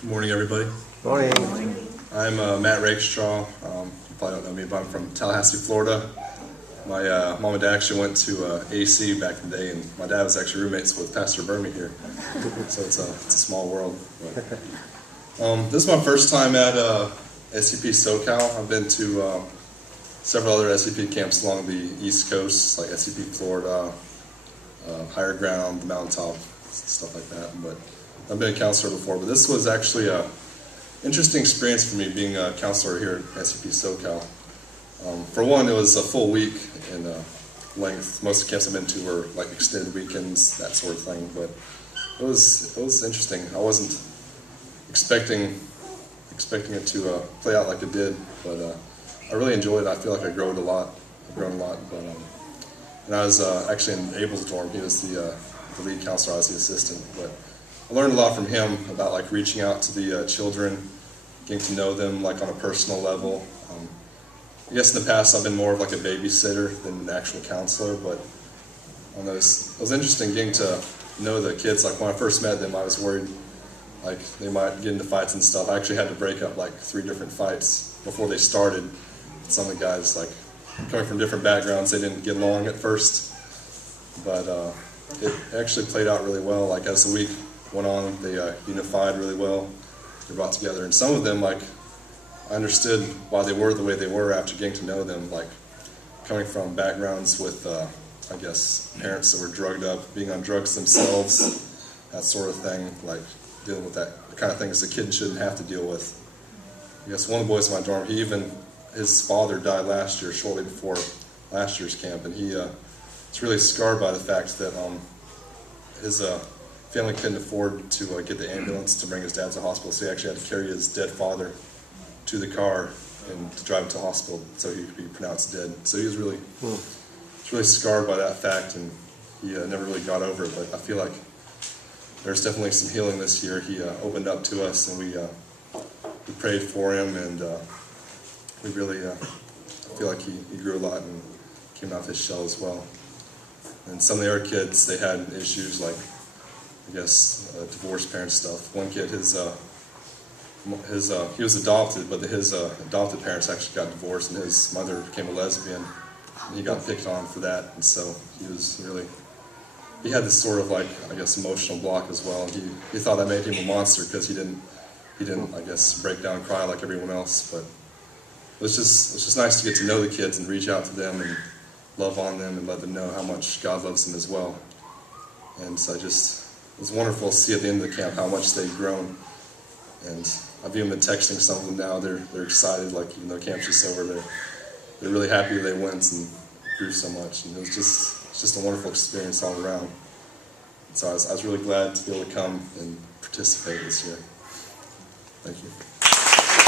Good morning, everybody. Morning. I'm Matt Rakestraw. You probably don't know me, but I'm from Tallahassee, Florida. My mom and dad actually went to AC back in the day, and my dad was actually roommates with Pastor Burmy here. So it's a small world. But, this is my first time at SEP SoCal. I've been to several other SEP camps along the East Coast, like SEP Florida, Higher Ground, the Mountaintop, stuff like that. But I've been a counselor before, but this was actually an interesting experience for me being a counselor here at SEP SoCal. For one, it was a full week in length. Most of the camps I've been to were like extended weekends, that sort of thing. But it was interesting. I wasn't expecting it to play out like it did, but I really enjoyed it. I feel like I grown a lot. But and I was actually in Abel's dorm. He was the lead counselor. I was the assistant, but I learned a lot from him about like reaching out to the children, getting to know them like on a personal level. I guess in the past I've been more of like a babysitter than an actual counselor, but it was interesting getting to know the kids. Like when I first met them, I was worried like they might get into fights and stuff. I actually had to break up like 3 different fights before they started. Some of the guys, like coming from different backgrounds, they didn't get along at first, but it actually played out really well. Like as the week went on, they unified really well. They brought together, and some of them, like, I understood why they were the way they were after getting to know them, like coming from backgrounds with, I guess, parents that were drugged up, being on drugs themselves, that sort of thing, like dealing with that kind of things a kid shouldn't have to deal with. I guess one of the boys in my dorm, his father died last year, shortly before last year's camp, and he was really scarred by the fact that his family couldn't afford to get the ambulance to bring his dad to the hospital, so he actually had to carry his dead father to the car and to drive him to the hospital so he could be pronounced dead. So he was really scarred by that fact, and he never really got over it. But I feel like there's definitely some healing this year. He opened up to us, and we prayed for him, and we really feel like he grew a lot and came out of his shell as well. And some of the other kids, they had issues like, I guess, divorced parent stuff. One kid, he was adopted, but his adopted parents actually got divorced, and his mother became a lesbian, and he got picked on for that. And so he had this sort of like, I guess, emotional block as well. He thought that made him a monster because he didn't, I guess, break down and cry like everyone else. But it's just nice to get to know the kids and reach out to them and love on them and let them know how much God loves them as well. And so it was wonderful to see at the end of the camp how much they've grown. And I've even been texting some of them now. They're excited, like even though camp's just over, they're really happy they went and grew so much. And it's just a wonderful experience all around. And so I was really glad to be able to come and participate this year. Thank you.